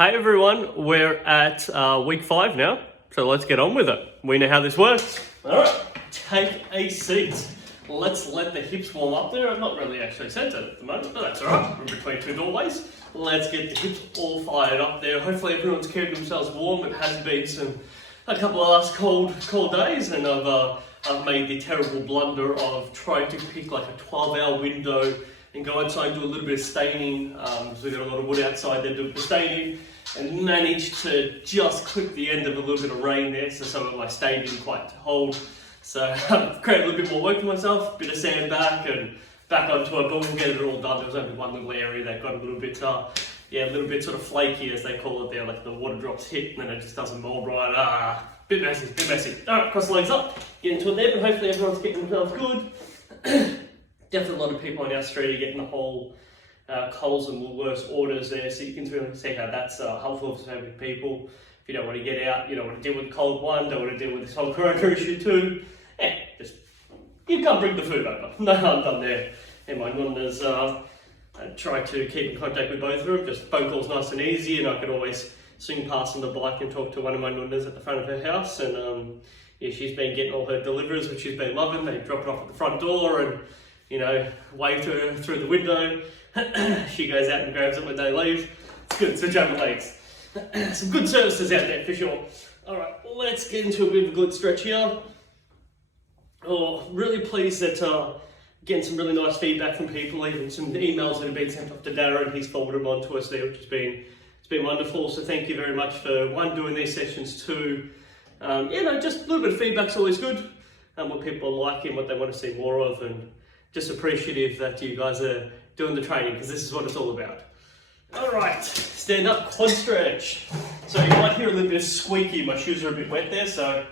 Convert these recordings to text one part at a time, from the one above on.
Hey everyone, we're at week 5 now, so let's get on with it. We know how this works. Alright, take a seat. Let's let the hips warm up there. I'm not really actually centered at the moment, but that's alright. We're between two doorways. Let's get the hips all fired up there. Hopefully everyone's keeping themselves warm. It has been a couple of last cold days, and I've made the terrible blunder of trying to pick like a 12-hour window and go outside and do a little bit of staining. So we've got a lot of wood outside there, do a bit of staining, and managed to just clip the end of a little bit of rain there, so some of my stain didn't quite hold. So I've created a little bit more work for myself, bit of sand back and back onto it, but we'll get it all done. There was only one little area that got a little bit sort of flaky, as they call it there, like the water drops hit and then it just doesn't mold right. Bit messy. Alright, cross the legs up, get into it there, but hopefully everyone's keeping themselves good. Definitely a lot of people on our street are getting the whole Coles and Woolworths orders there, so you can really see how that's helpful for so many people. If you don't want to get out, you don't want to deal with cold one, don't want to deal with this whole corona issue too, just you can't bring the food over. No harm done there. And my nonnas try to keep in contact with both of them, just phone calls nice and easy, and I can always swing past on the bike and talk to one of my nonnas at the front of her house, and yeah, she's been getting all her deliveries, which she's been loving. They drop it off at the front door and wave to her through the window. She goes out and grabs it when they leave. It's good, switch over legs. Some good services out there for sure. Alright, let's get into a bit of a good stretch here. Really pleased that getting some really nice feedback from people, even some emails that have been sent off to Darren. He's forwarded them on to us there, which has been wonderful. So thank you very much for one, doing these sessions, two, just a little bit of feedback's always good, and what people are liking, what they want to see more of, and just appreciative that you guys are doing the training, because this is what it's all about. Alright, stand up, quad stretch. So you might hear a little bit of squeaky, my shoes are a bit wet there, so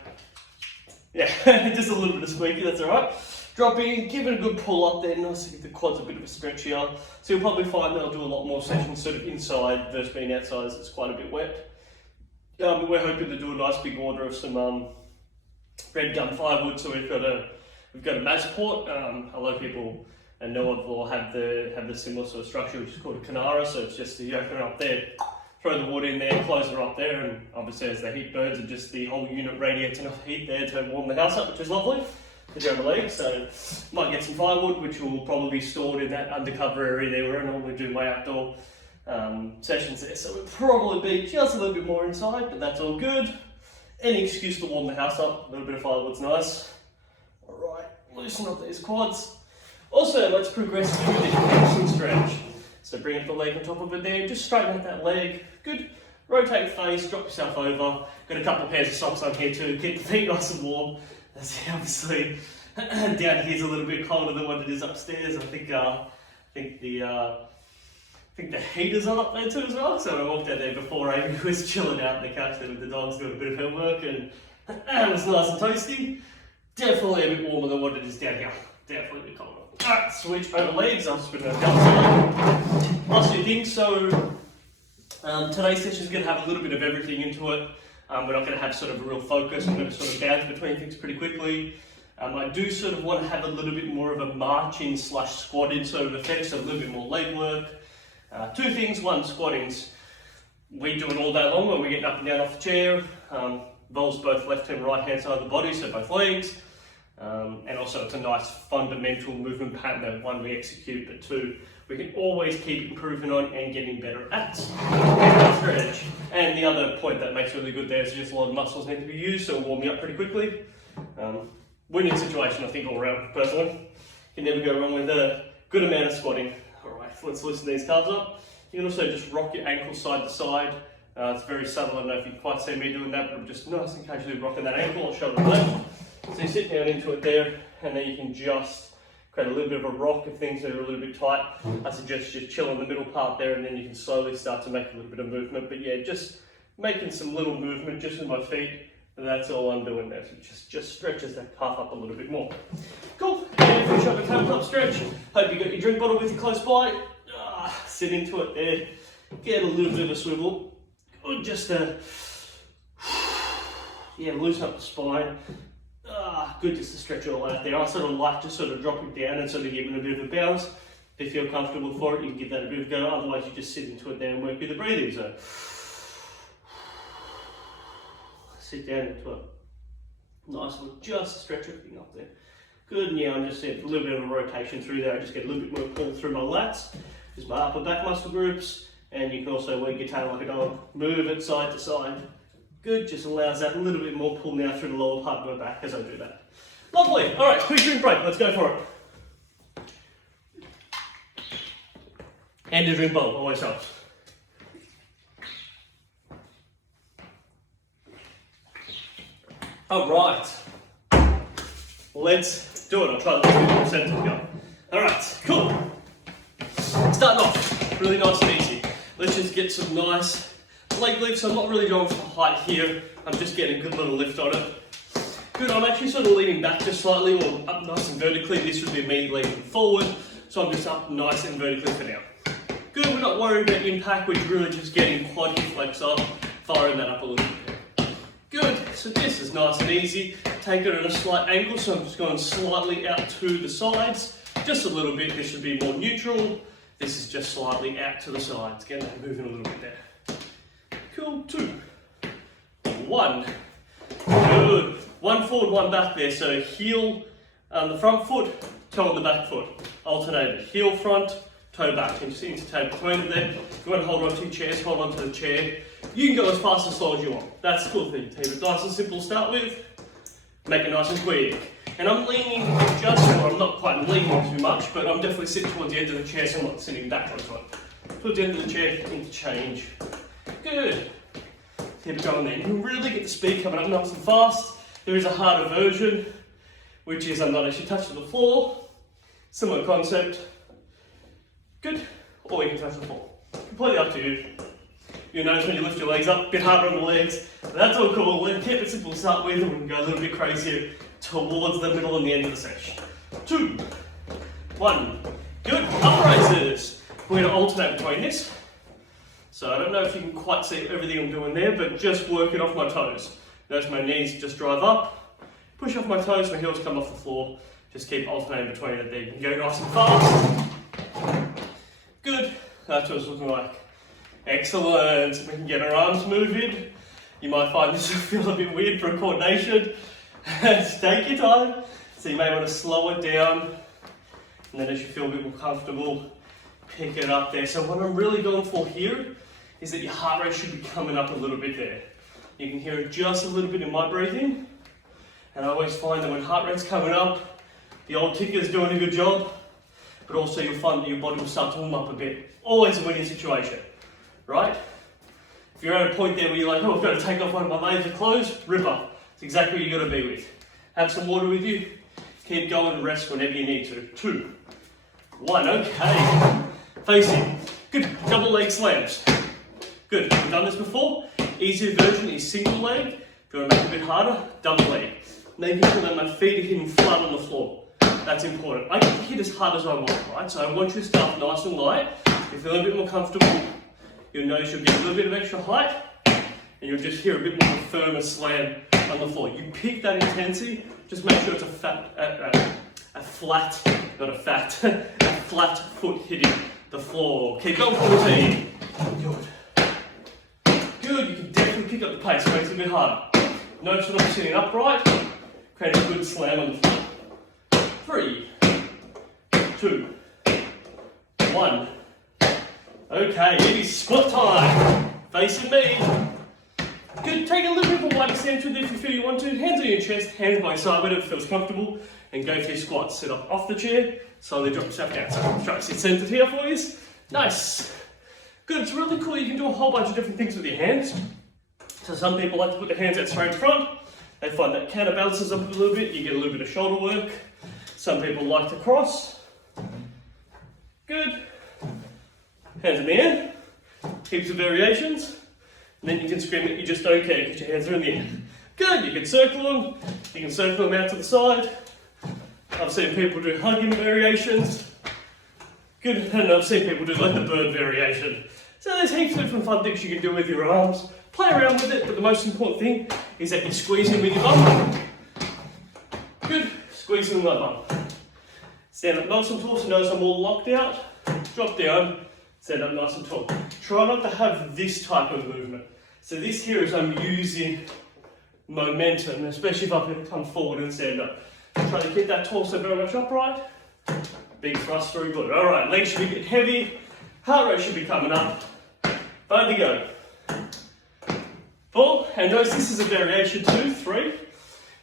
yeah, just a little bit of squeaky, that's alright. Drop in, give it a good pull up there, nice to give the quads a bit of a stretch here. So you'll probably find that I'll do a lot more sessions sort of inside versus being outside, as it's quite a bit wet. But we're hoping to do a nice big order of some red gum firewood, so we've got a mat support. A lot of people know of or have the similar sort of structure, which is called a canara. So it's just you open it up there, throw the wood in there, close it up there, and obviously as the heat burns, and just the whole unit radiates enough heat there to warm the house up, which is lovely. Down the legs, so might get some firewood, which will probably be stored in that undercover area there where I normally do my outdoor sessions there. So it'll probably be just a little bit more inside, but that's all good. Any excuse to warm the house up, a little bit of firewood's nice. Alright, loosen up these quads. Also, let's progress through the extension stretch. So bring up the leg on top of it there, just straighten out that leg. Good. Rotate face, drop yourself over. Got a couple of pairs of socks on here too, keep the feet nice and warm. That's obviously down here's a little bit colder than what it is upstairs. I think the heaters are up there too as well. So I walked out there before, Amy was chilling out on the couch there with the dogs, doing a bit of her work, and it was nice and toasty. Definitely a bit warmer than what it is down here. Definitely a bit colder. Alright, switch over legs. I'll spin over outside. Last few things. So today's session is going to have a little bit of everything into it. We're not going to have sort of a real focus. We're going to sort of bounce between things pretty quickly. I do sort of want to have a little bit more of a marching / squatting sort of effect, so a little bit more leg work. Two things. One, squattings. We do it all day long when we're getting up and down off the chair. Involves both left and right hand side of the body, so both legs. And also it's a nice fundamental movement pattern that one we execute, but two, we can always keep improving on and getting better at. Stretch. And the other point that makes it really good there is just a lot of muscles need to be used, so it'll warm me up pretty quickly. Winning situation, I think, all around, personally. You can never go wrong with a good amount of squatting. Alright, let's loosen these calves up. You can also just rock your ankles side to side. It's very subtle, I don't know if you can quite see me doing that, but I'm just nice and casually rocking that ankle. I'll show it left. So you sit down into it there, and then you can just create a little bit of a rock if things are a little bit tight. I suggest just chill in the middle part there, and then you can slowly start to make a little bit of movement. But yeah, just making some little movement just with my feet, and that's all I'm doing there. So it just stretches that calf up a little bit more. Cool, and finish up a tabletop stretch. Hope you got your drink bottle with you close by. Sit into it there, get a little bit of a swivel. Good, just to loosen up the spine. Good just to stretch it all out there. I sort of like to sort of drop it down and sort of give it a bit of a bounce. If you feel comfortable for it, you can give that a bit of a go. Otherwise, you just sit into it there and work with the breathing. So sit down into a nice one, just stretch everything up there. Good, and yeah, I'm just getting a little bit of a rotation through there. I just get a little bit more pull through my lats, just my upper back muscle groups, and you can also wag your tail like a dog, move it side to side. Good, just allows that a little bit more pull now through the lower part of my back as I do that. Lovely, all right, quick drink break, let's go for it. And a drink bowl, always helps. All right, let's do it. I'll try this 50% go. All right, cool. Starting off, really nice and easy. Let's just get some nice leg lifts. I'm not really going for height here. I'm just getting a good little lift on it. Good, I'm actually sort of leaning back just slightly, or up nice and vertically. This would be me leaning forward. So I'm just up nice and vertically for now. Good, we're not worried about impact. We're really just getting quad hip flexor, firing that up a little bit. Good, so this is nice and easy. Take it at a slight angle, so I'm just going slightly out to the sides. Just a little bit, this should be more neutral. This is just slightly out to the sides. Get that moving a little bit there. Cool, 2, 1. Good. 1 forward, 1 back there. So heel on the front foot, toe on the back foot. Alternated. Heel front, toe back. And just intertate between it there. If you want to hold on to your chairs, hold on to the chair. You can go as fast or slow as you want. That's the cool thing. Keep it nice and simple to start with. Make it nice and quick. And I'm leaning just, or I'm not quite leaning too much, but I'm definitely sitting towards the end of the chair, so I'm not sitting backwards. Towards the end of the chair, interchange. Good. Keep it going there. You can really get the speed coming up nice and fast. There is a harder version, which is I'm not actually touching the floor. Similar concept. Good. Or you can touch the floor. Completely up to you. You'll notice when you lift your legs up, a bit harder on the legs. But that's all cool. We'll keep it simple to start with, and we can go a little bit crazier towards the middle and the end of the session. 2, 1. Good. Up raises. We're going to alternate between this. So I don't know if you can quite see everything I'm doing there, but just working off my toes. Notice my knees just drive up, push off my toes, my heels come off the floor. Just keep alternating between it there. You can go nice and fast. Good. That's what it's looking like. Excellent. We can get our arms moving. You might find this will feel a bit weird for coordination. Just take your time. So you may want to slow it down. And then as you feel a bit more comfortable, pick it up there. So what I'm really going for here is that your heart rate should be coming up a little bit there. You can hear it just a little bit in my breathing. And I always find that when heart rate's coming up, the old ticker's doing a good job, but also you'll find that your body will start to warm up a bit. Always a winning situation, right? If you're at a point there where you're like, oh, I've got to take off one of my laser clothes, ripper. It's exactly what you've got to be with. Have some water with you. Keep going and rest whenever you need to. 2, 1, okay. Facing. Good, double leg slams. Good, we've done this before. Easier version is single leg. If you want to make it a bit harder, double leg. Making sure that my feet are hitting flat on the floor. That's important. I can hit as hard as I want, right? So I want you to start nice and light. If you feel a bit more comfortable, you'll notice you'll get a little bit of extra height, and you'll just hear a bit more firmer slam on the floor. You pick that intensity, just make sure it's a flat, not a fat, a flat foot hitting the floor. Keep going, 14. Good. Good, you can definitely pick up the pace, makes it a bit harder. Notice when I'm sitting upright, create a good slam on the floor. 3, 2, 1. Okay, it is squat time. Facing me. Good, take a little bit of a wide extension there if you feel you want to. Hands on your chest, hands by your side, whatever feels comfortable. And go for your squats. Sit up off the chair, slowly drop yourself down. So I'm trying to sit centered here for you. Nice. Good, it's really cool. You can do a whole bunch of different things with your hands. So some people like to put their hands out straight in front. They find that counterbalances up a little bit. You get a little bit of shoulder work. Some people like to cross. Good. Hands in the air. Heaps of variations. And then you can scream that you just don't care because your hands are in the air. Good, you can circle them. You can circle them out to the side. I've seen people do hugging variations. Good, and I've seen people do like the bird variation. So there's heaps of different fun things you can do with your arms. Play around with it, but the most important thing is that you're squeezing with your bum. Good, squeezing with my bum. Stand up nice and tall, so notice I'm all locked out. Drop down, stand up nice and tall. Try not to have this type of movement. So this here is I'm using momentum, especially if I come forward and stand up. Try to keep that torso very much upright. Big thrust, very good. All right, legs should be getting heavy. Heart rate should be coming up. Over we go. 4, and notice this is a variation 2, 3,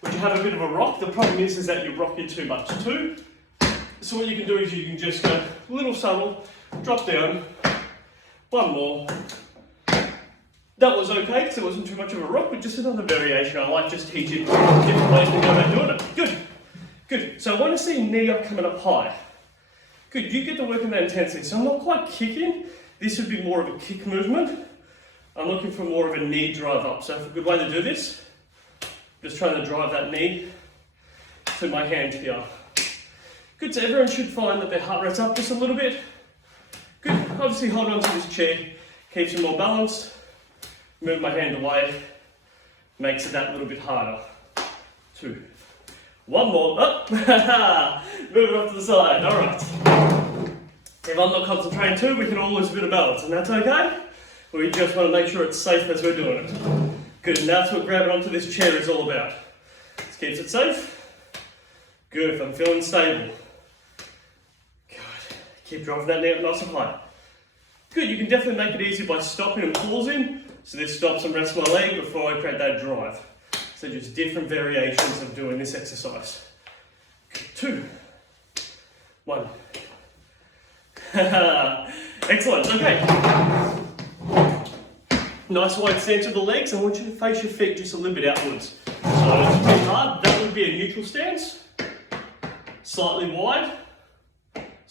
which you have a bit of a rock. The problem is that you rock it too much. 2, so what you can do is you can just go a little subtle, drop down, 1 more. That was okay because it wasn't too much of a rock, but just another variation. I like just teaching different ways to go about doing it. Good, good. So I want to see knee up coming up high. Good, you get to work on that intensity. So I'm not quite kicking. This would be more of a kick movement. I'm looking for more of a knee drive up. So a good way to do this, just trying to drive that knee to my hand here. Good, so everyone should find that their heart rate's up just a little bit. Good, obviously hold on to this chair, keeps you more balanced. Move my hand away, makes it that little bit harder. 2, 1 more, oh. Move it off to the side, all right. If I'm not concentrating too, we can all lose a bit of balance, and that's okay. We just want to make sure it's safe as we're doing it. Good, and that's what grabbing onto this chair is all about. This keeps it safe. Good, I'm feeling stable. Good, keep driving that knee up nice and high. Good, you can definitely make it easy by stopping and pausing. So this stops and rests my leg before I create that drive. So just different variations of doing this exercise. 2, 1. Excellent, okay. Nice wide stance of the legs. I want you to face your feet just a little bit outwards. So it's a bit hard. That would be a neutral stance. Slightly wide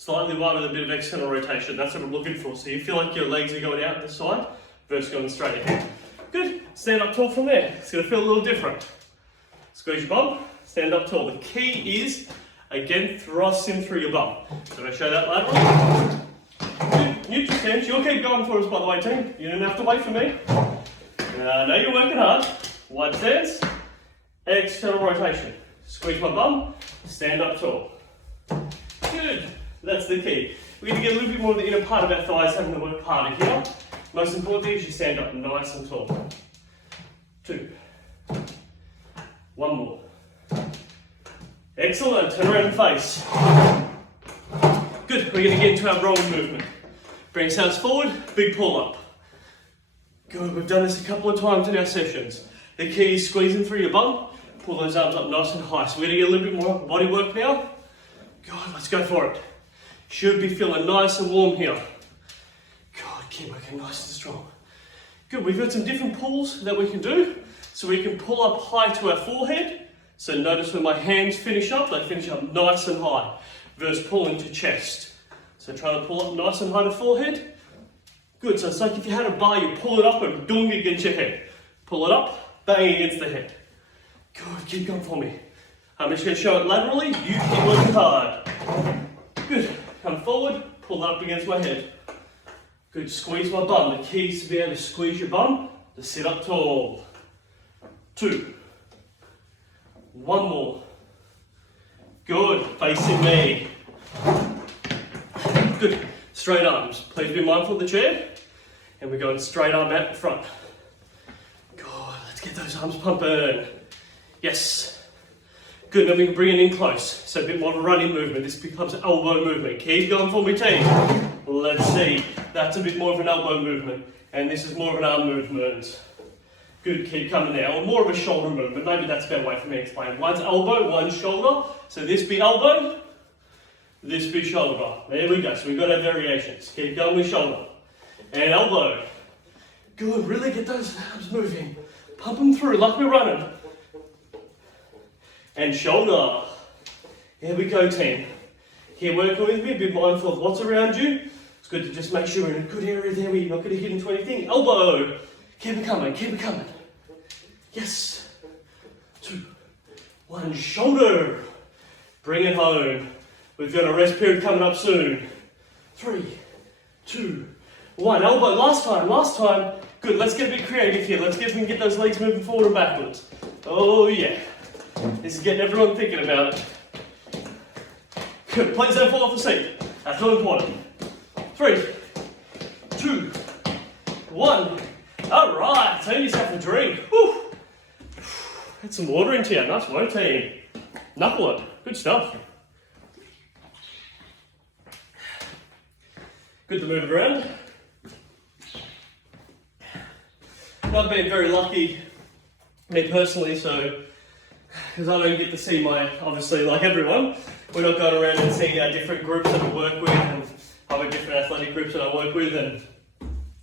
with a bit of external rotation. That's what I'm looking for. So you feel like your legs are going out the side versus going straight ahead. Good. Stand up tall from there. It's going to feel a little different. Squeeze your bum. Stand up tall. The key is, again, thrust in through your bum. So I'm going to show that laterally. Good. Neutral stance. You'll keep going for us, by the way, team. You don't have to wait for me. I know you're working hard. Wide stance. External rotation. Squeeze my bum. Stand up tall. Good. That's the key. We're going to get a little bit more of the inner part of our thighs having to work harder here. Most important thing is you stand up nice and tall. 2. 1 more. Excellent. Turn around and face. Good. We're going to get into our rolling movement. Bring ourselves forward. Big pull up. Good. We've done this a couple of times in our sessions. The key is squeezing through your bum. Pull those arms up nice and high. So we're going to get a little bit more body work now. Good. Let's go for it. Should be feeling nice and warm here. God, keep working nice and strong. Good, we've got some different pulls that we can do. So we can pull up high to our forehead. So notice when my hands finish up, they finish up nice and high. Versus pulling to chest. So try to pull up nice and high to forehead. Good, so it's like if you had a bar, you pull it up and dung against your head. Pull it up, bang against the head. Good, keep going for me. I'm just going to show it laterally, you keep working hard. Good. Come forward, pull that up against my head. Good, squeeze my bum. The key is to be able to squeeze your bum to sit up tall. 2. 1 more. Good, facing me. Good, straight arms. Please be mindful of the chair. And we're going straight arm out in front. Good, let's get those arms pumping. Yes. Good, then we can bring it in close. So a bit more of a running movement. This becomes an elbow movement. Keep going for me, team. Let's see. That's a bit more of an elbow movement. And this is more of an arm movement. Good, keep coming now. Or more of a shoulder movement. Maybe that's a better way for me to explain. One's elbow, one's shoulder. So this be elbow, this be shoulder. There we go. So we've got our variations. Keep going with shoulder. And elbow. Good, really get those arms moving. Pump them through like we're running. And shoulder. Here we go, team. Keep working with me, be mindful of what's around you. It's good to just make sure we're in a good area there where you're not going to hit into anything. Elbow. Keep it coming, keep it coming. Yes. 2. 1, shoulder. Bring it home. We've got a rest period coming up soon. 3, 2, 1. Elbow, last time. Good, let's get a bit creative here. Let's see if we can get those legs moving forward and backwards. Oh yeah. This is getting everyone thinking about it. Good, please don't fall off the seat. That's not important. 3, 2, 1. All right, turn yourself a drink. Whew. Get some water into you. Nice work, team. Knuckle it. Good stuff. Good to move it around. I've been very lucky, me personally, so because I don't get to see obviously like everyone, we're not going around and seeing our different groups that we work with and other different athletic groups that I work with,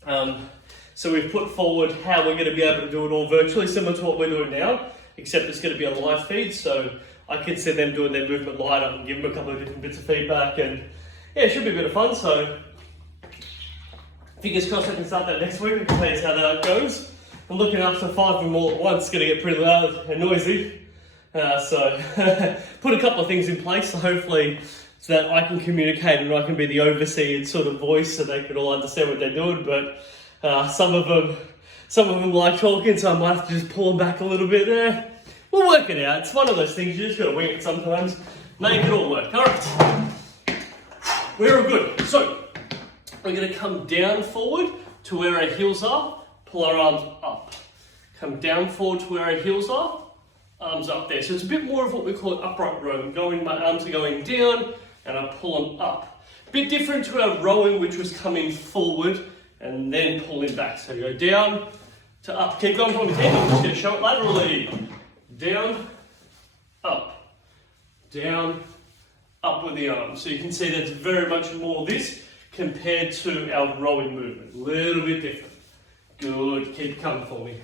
and so we've put forward how we're going to be able to do it all virtually, similar to what we're doing now, except it's going to be a live feed, so I can see them doing their movement live and give them a couple of different bits of feedback, and yeah, it should be a bit of fun, so fingers crossed I can start that next week and tell you how that goes. I'm looking after 5 of them all at once, it's going to get pretty loud and noisy. So put a couple of things in place, so hopefully so that I can communicate and I can be the overseeing sort of voice so they can all understand what they're doing. But some of them like talking, so I might have to just pull them back a little bit. We'll work it out. It's one of those things, you just got to wing it sometimes. Make it all work. All right, we're all good. So we're going to come down forward to where our heels are. Pull our arms up. Come down forward to where our heels are. Arms up there. So it's a bit more of what we call upright rowing. My arms are going down and I pull them up. A bit different to our rowing, which was coming forward and then pulling back. So you go down to up. Keep going from the head. I'm just going to show it laterally. Down, up, down, up with the arms. So you can see that's very much more this compared to our rowing movement. A little bit different. Good, keep coming for me.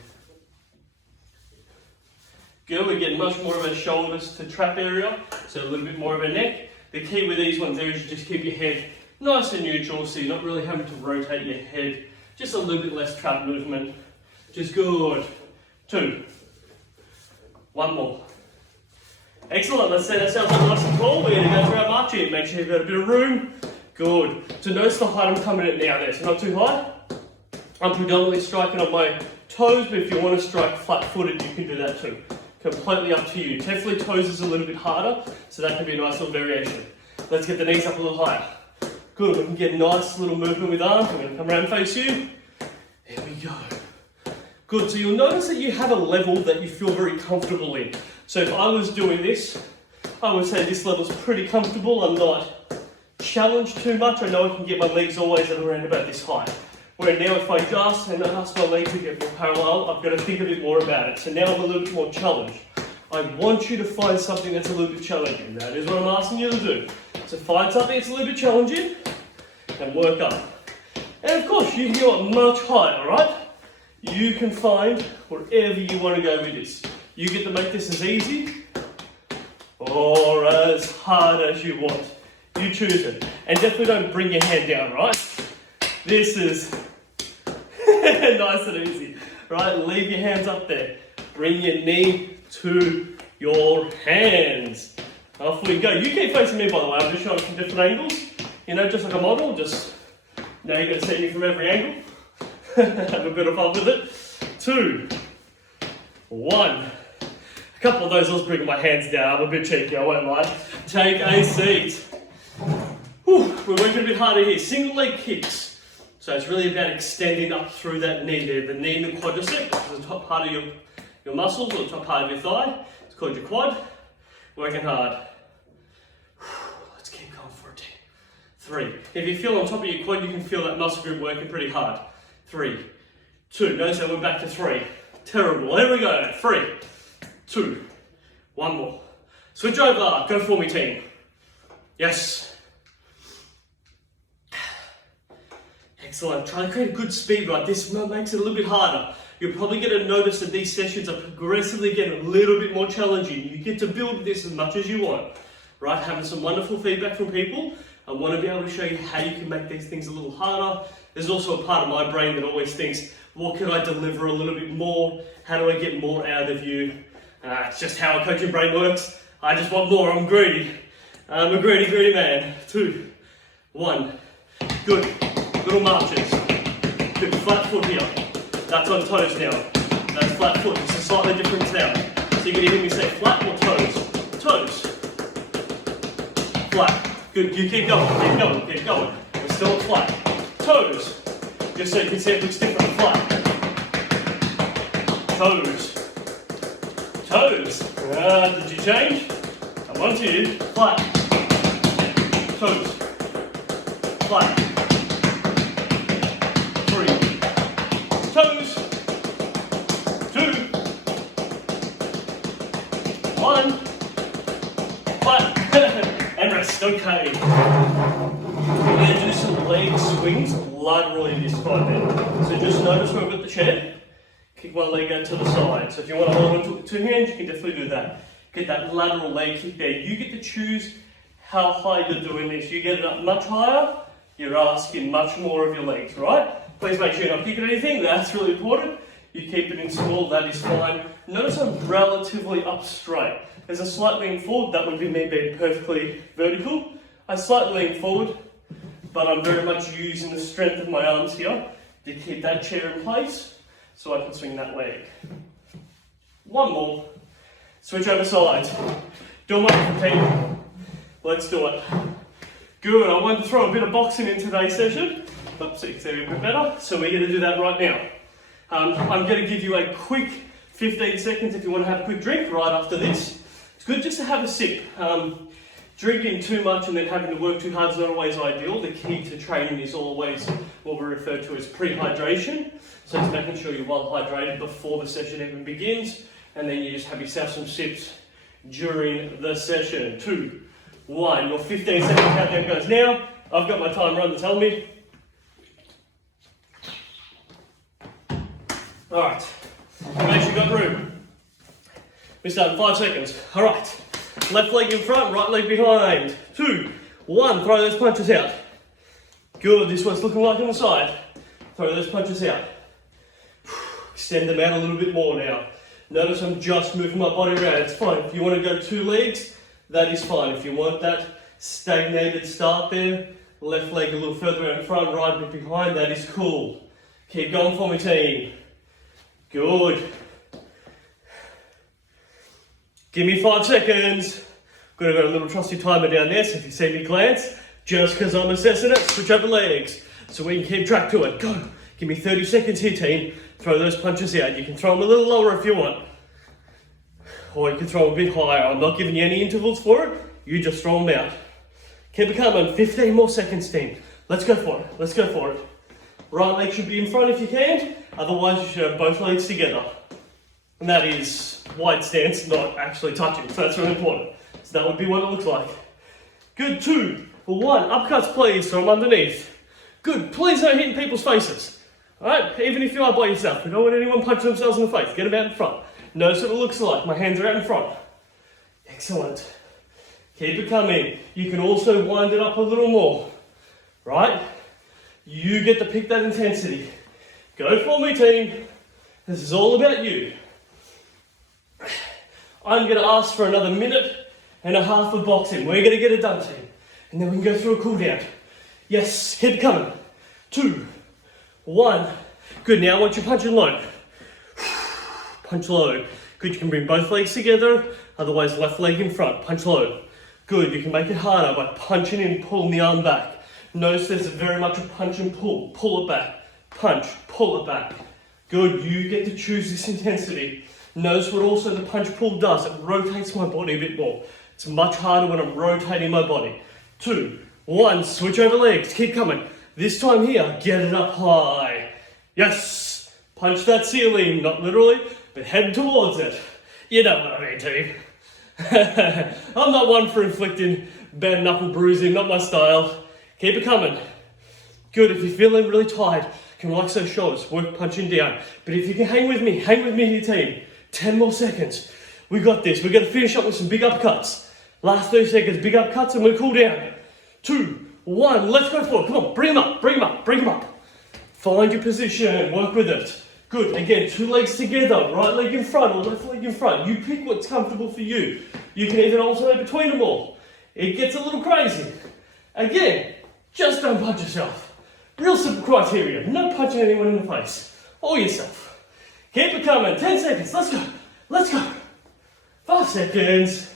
Good, we're getting much more of our shoulders to trap area, so a little bit more of our neck. The key with these ones there is you just keep your head nice and neutral, so you're not really having to rotate your head. Just a little bit less trap movement. Just good. 2. 1 more. Excellent, let's set ourselves up nice and tall. We're going to go through our marching. Make sure you've got a bit of room. Good. So notice the height I'm coming at now there, so not too high. I'm predominantly striking on my toes, but if you want to strike flat-footed, you can do that too. Completely up to you. Definitely toes is a little bit harder, so that can be a nice little variation. Let's get the knees up a little higher. Good, we can get a nice little movement with arms. I'm going to come around and face you. There we go. Good, so you'll notice that you have a level that you feel very comfortable in. So if I was doing this, I would say this level's pretty comfortable. I'm not challenged too much. I know I can get my legs always at around about this height. Where now if I adjust and ask my legs to get more parallel, I've got to think a bit more about it. So now I'm a little bit more challenged. I want you to find something that's a little bit challenging. That is what I'm asking you to do. So find something that's a little bit challenging and work up. And of course, you can go up much higher, alright? You can find wherever you want to go with this. You get to make this as easy or as hard as you want. You choose it. And definitely don't bring your hand down, right? This is nice and easy, right? Leave your hands up there. Bring your knee to your hands. Off we go. You keep facing me, by the way. I'm just showing from different angles. You know, just like a model. Just now you're going to see me from every angle. Have a bit of fun with it. 2, 1. A couple of those I was bringing my hands down. I'm a bit cheeky, I won't lie. Take a seat. Whew, we're working a bit harder here. Single leg kicks. So it's really about extending up through that knee there. The knee and the quadricep, which is the top part of your muscles, or the top part of your thigh. It's called your quad. Working hard. Let's keep going for it. 3. If you feel on top of your quad, you can feel that muscle group working pretty hard. 3, 2. Notice that we're back to 3. Terrible. Here we go. 3, 2, 1 more. Switch over. Go for me, team. Yes. Excellent. Try to create a good speed right. This makes it a little bit harder. You're probably going to notice that these sessions are progressively getting a little bit more challenging. You get to build this as much as you want. Right? Having some wonderful feedback from people. I want to be able to show you how you can make these things a little harder. There's also a part of my brain that always thinks, what can I deliver a little bit more? How do I get more out of you? It's just how a coaching brain works. I just want more. I'm greedy. I'm a greedy man. 2, 1. Good. Little marches. Good. Flat foot here. That's on toes now. That's flat foot. It's a slightly different sound. So you can hear me say flat or toes. Toes. Flat. Good. You keep going. Keep going. Keep going. We're still at flat. Toes. Just so you can see it looks different. Flat. Toes. Toes. Did you change? I want you. Flat. Toes. Flat. 3. Toes. 2. 1. Flat. And rest. Okay. We're going to do some leg swings laterally this time then. So just notice where I've got the chair. Kick one leg out to the side. So if you want to hold on to it with 2 hands, you can definitely do that. Get that lateral leg kick there. You get to choose how high you're doing this. You get it up much higher, you're asking much more of your legs, right? Please make sure you're not kicking anything. That's really important. You keep it in small, that is fine. Notice I'm relatively up straight. There's a slight lean forward, that would be me being perfectly vertical. I slightly lean forward, but I'm very much using the strength of my arms here to keep that chair in place so I can swing that leg. One more. Switch over sides. Do one for team. Let's do it. Good. I wanted to throw a bit of boxing in today's session. Oops, you can see a bit better. So we're going to do that right now. I'm going to give you a quick 15 seconds if you want to have a quick drink right after this. It's good just to have a sip. Drinking too much and then having to work too hard is not always ideal. The key to training is always what we refer to as pre-hydration. So it's making sure you're well hydrated before the session even begins, and then you just have yourself some sips during the session. 2, 1, your 15 second countdown goes now. I've got my timer on to tell me. Alright, make sure you've got room. We start in 5 seconds. Alright. Left leg in front, right leg behind. 2, 1, throw those punches out. Good, this is what it's looking like on the side. Throw those punches out. Extend them out a little bit more now. Notice I'm just moving my body around, it's fine. If you want to go 2 legs, that is fine. If you want that stagnated start there, left leg a little further out in front, right bit behind, that is cool. Keep going for me, team. Good. Give me 5 seconds. Got a little trusty timer down there, so if you see me glance, just because I'm assessing it, switch over legs so we can keep track to it. Go. Give me 30 seconds here, team. Throw those punches out. You can throw them a little lower if you want. Or you can throw them a bit higher. I'm not giving you any intervals for it. You just throw them out. Keep it coming. 15 more seconds, team. Let's go for it. Let's go for it. Right leg should be in front if you can. Otherwise, you should have both legs together. And that is wide stance, not actually touching. So that's really important. So that would be what it looks like. Good. 2, 1. Upcuts, please, from underneath. Good. Please don't hit in people's faces. Alright? Even if you are by yourself. We don't want anyone punching themselves in the face. Get them out in front. Notice what it looks like. My hands are out in front. Excellent. Keep it coming. You can also wind it up a little more. Right? You get to pick that intensity. Go for me, team. This is all about you. I'm going to ask for another 1.5 minutes of boxing. We're going to get it done, team. And then we can go through a cool down. Yes, keep it coming. 2, 1. Good, now I want you punching low. Punch low. Good, you can bring both legs together, otherwise left leg in front. Punch low. Good, you can make it harder by punching in, pulling the arm back. Notice there's very much a punch and pull. Pull it back. Punch, pull it back. Good, you get to choose this intensity. Notice what also the punch pull does. It rotates my body a bit more. It's much harder when I'm rotating my body. 2, 1, switch over legs. Keep coming. This time here, get it up high. Yes, punch that ceiling, not literally, but head towards it. You know what I mean, team. I'm not one for inflicting bare knuckle bruising, not my style. Keep it coming. Good, if you're feeling really tired, you can relax those shoulders, work punching down. But if you can hang with me here, team. 10 more seconds. We got this. We're going to finish up with some big upcuts. Last 30 seconds, big upcuts, and we'll cool down. 2, 1, let's go for it. Come on, bring them up, bring them up, bring them up. Find your position, work with it. Good, again, 2 legs together, right leg in front or left leg in front. You pick what's comfortable for you. You can even alternate between them all. It gets a little crazy. Again, just don't punch yourself. Real simple criteria, no punching anyone in the face. Or yourself. Keep it coming, 10 seconds, let's go, let's go. 5 seconds.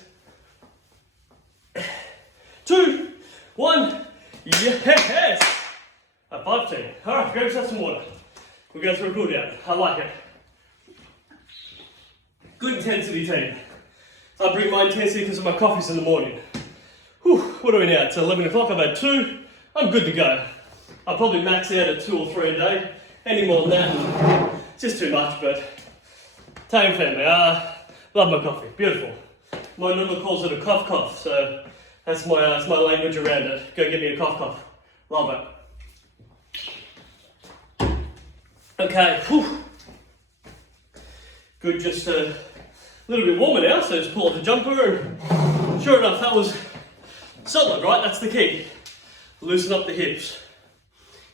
2, 1, yes! A 5 team. Alright, grab yourself some water. We'll go through a cool down. I like it. Good intensity team. I bring my intensity because of my coffees in the morning. Whew, what are we now? It's 11 o'clock, I've had 2. I'm good to go. I'll probably max out at 2 or 3 a day. Any more than that, it's just too much, but Italian family, love my coffee, beautiful. My number calls it a cough, so that's my language around it. Go get me a cough. Love it. Okay, whew. Good, just a little bit warmer now, so just pull off the jumper, and sure enough, that was solid, right? That's the key. Loosen up the hips.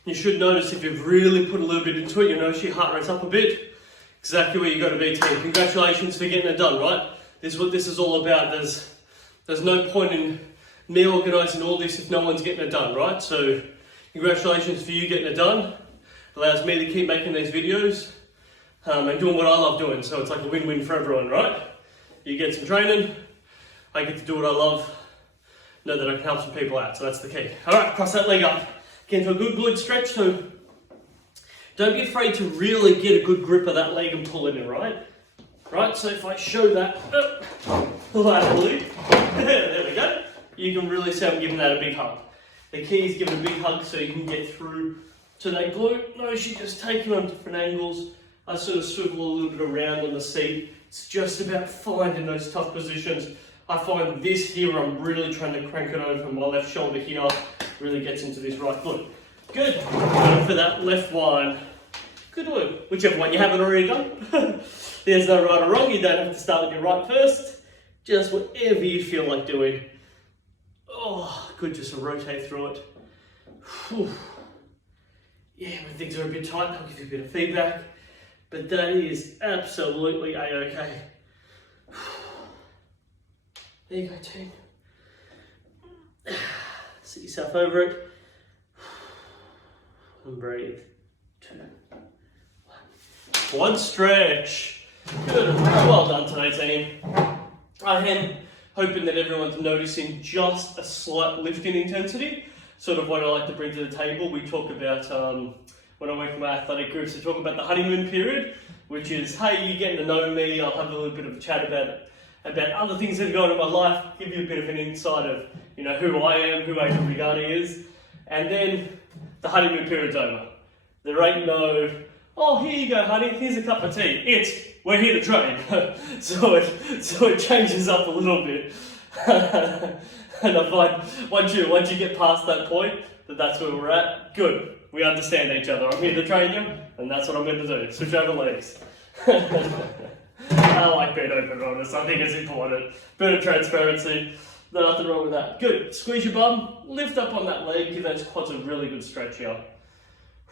You should notice if you've really put a little bit into it, you'll notice your heart rate's up a bit. Exactly where you've got to be, team. Congratulations for getting it done, right? This is what this is all about. There's no point in me organising all this if no one's getting it done, right? So congratulations for you getting it done. Allows me to keep making these videos and doing what I love doing. So it's like a win-win for everyone, right? You get some training, I get to do what I love, know that I can help some people out, so that's the key. All right, cross that leg up. Get into a good glute stretch too. Don't be afraid to really get a good grip of that leg and pull it in, right? Right, so if I show that laterally, there we go, you can really see I'm giving that a big hug. The key is giving a big hug so you can get through to that glute. Notice you just take it on different angles. I sort of swivel a little bit around on the seat. It's just about finding those tough positions. I find this here, I'm really trying to crank it over my left shoulder here, really gets into this right glute. Good. Go for that left one. Good work. Whichever one you haven't already done. There's no right or wrong. You don't have to start with your right first. Just whatever you feel like doing. Oh, good. Just to rotate through it. Whew. Yeah, when things are a bit tight, I'll give you a bit of feedback. But that is absolutely a-okay. There you go, team. Sit yourself over it. And breathe. 2, 1. One stretch. Good. Well done today, team. I am hoping that everyone's noticing just a slight lift in intensity. Sort of what I like to bring to the table. We talk about, when I work with my athletic groups, we talk about the honeymoon period, which is, hey, you're getting to know me, I'll have a little bit of a chat about other things that are going on in my life, give you a bit of an insight of, you know, who I am, who Adrian Regani is, and then the honeymoon period's over. There ain't no, oh, here you go, honey, here's a cup of tea. It's, we're here to train. so it changes up a little bit. And I find once you get past that point, that's where we're at, good. We understand each other. I'm here to train you, and that's what I'm going to do. Switch over legs. I like being open and honest. I think it's important. Bit of transparency. Nothing wrong with that. Good. Squeeze your bum. Lift up on that leg. Give those quads a really good stretch here.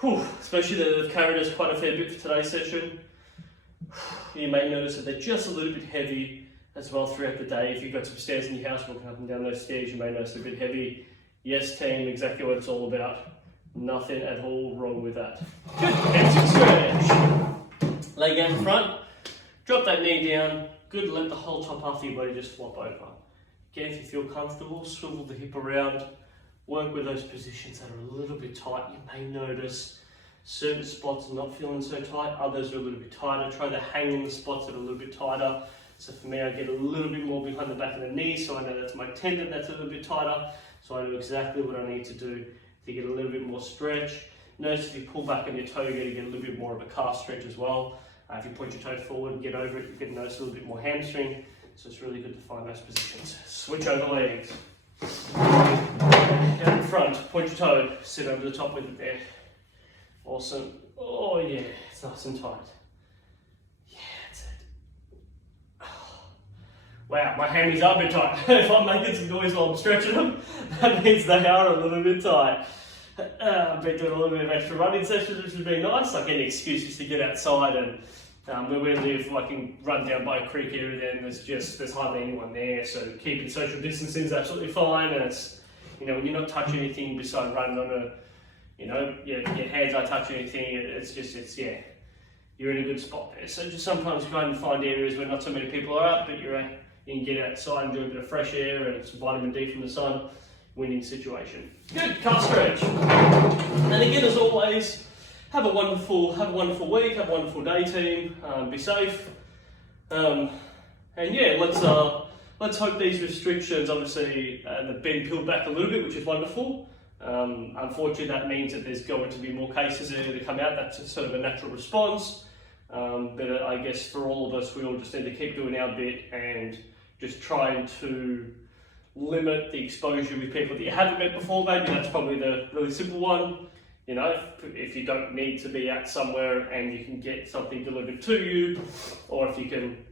Whew. Especially that they've carried us quite a fair bit for today's session. You may notice that they're just a little bit heavy as well throughout the day. If you've got some stairs in your house, walking up and down those stairs, you may notice they're a bit heavy. Yes, team, exactly what it's all about. Nothing at all wrong with that. Good. Exit stretch. Leg out in front. Drop that knee down. Good. Let the whole top half of your body just flop over. Again, if you feel comfortable, swivel the hip around. Work with those positions that are a little bit tight. You may notice certain spots are not feeling so tight. Others are a little bit tighter. Try to hang in the spots that are a little bit tighter. So for me, I get a little bit more behind the back of the knee, so I know that's my tendon that's a little bit tighter. So I know exactly what I need to do to get a little bit more stretch. Notice if you pull back on your toe, you're going to get a little bit more of a calf stretch as well. If you point your toe forward and get over it, you can notice a little bit more hamstring. So it's really good to find those positions. Switch over legs. Down in front, point your toe, sit over the top with it there. Awesome. Oh yeah, it's nice and tight. Yeah, that's it. Oh. Wow, my hammies are a bit tight. If I'm making some noise while I'm stretching them, that means they are a little bit tight. I've been doing a little bit of extra running sessions, which has been nice. Like any excuses to get outside, and where we live, I can run down by a creek area there, and there's hardly anyone there. So keeping social distancing is absolutely fine. And it's, you know, when you're not touching anything beside running on a, you know, your hands aren't touching anything. It's yeah, you're in a good spot there. So just sometimes go and find areas where not so many people are up, but you can get outside and do a bit of fresh air and some vitamin D from the sun. Winning situation. Good, calf stretch. And again, as always, have a wonderful week, have a wonderful day, team. Be safe. And yeah, let's hope these restrictions obviously have been peeled back a little bit, which is wonderful. Unfortunately, that means that there's going to be more cases that are going to come out. That's sort of a natural response. But I guess for all of us, we all just need to keep doing our bit and just trying to limit the exposure with people that you haven't met before. Maybe that's probably the really simple one. You know, if you don't need to be out somewhere and you can get something delivered to you, or if you can,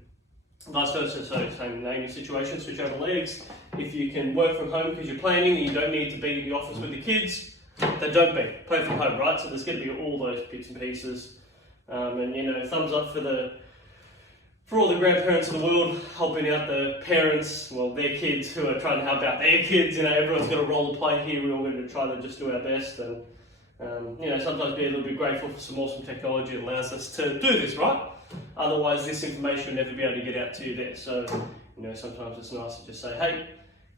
vice versa, so same naming situation, switch over legs. If you can work from home because you're planning and you don't need to be in the office with the kids, then don't be. Play from home, right? So there's going to be all those bits and pieces. And you know, thumbs up for all the grandparents in the world helping out the parents, well, their kids who are trying to help out their kids. You know, everyone's got a role to play here. We're all going to try to just do our best, and you know, sometimes be a little bit grateful for some awesome technology that allows us to do this, right? Otherwise, this information will never be able to get out to you there. So, you know, sometimes it's nice to just say, hey,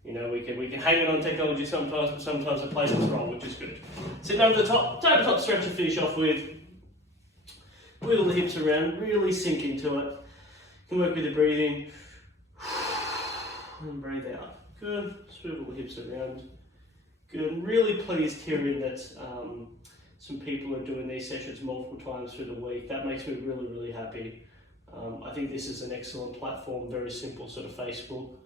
you know, we can hang it on technology sometimes, but sometimes it plays its role, which is good. Sitting over the top, tabletop stretch to finish off with. Wiggle the hips around, really sink into it. You can work with your breathing. And breathe out. Good. Swivel the hips around. Good. And really pleased hearing that some people are doing these sessions multiple times through the week. That makes me really, really happy. I think this is an excellent platform, very simple, sort of Facebook.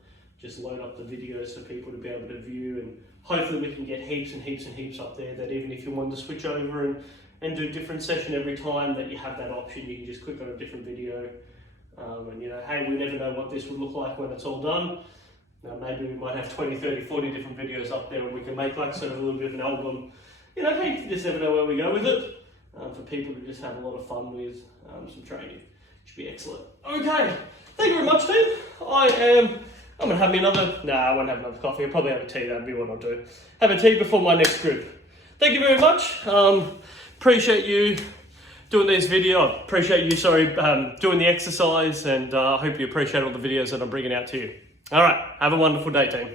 Just load up the videos for people to be able to view, and hopefully we can get heaps and heaps and heaps up there that even if you want to switch over and do a different session every time, that you have that option. You can just click on a different video. And you know, hey, we never know what this would look like when it's all done. Now maybe we might have 20, 30, 40 different videos up there and we can make like sort of a little bit of an album. You know, hey, you just never know where we go with it. For people to just have a lot of fun with some training. Should be excellent. Okay, thank you very much, team. I'm gonna have me another, I won't have another coffee. I'll probably have a tea, that'd be what I'll do. Have a tea before my next group. Thank you very much. Appreciate you doing this video. Appreciate you, doing the exercise, and I hope you appreciate all the videos that I'm bringing out to you. All right, have a wonderful day, team.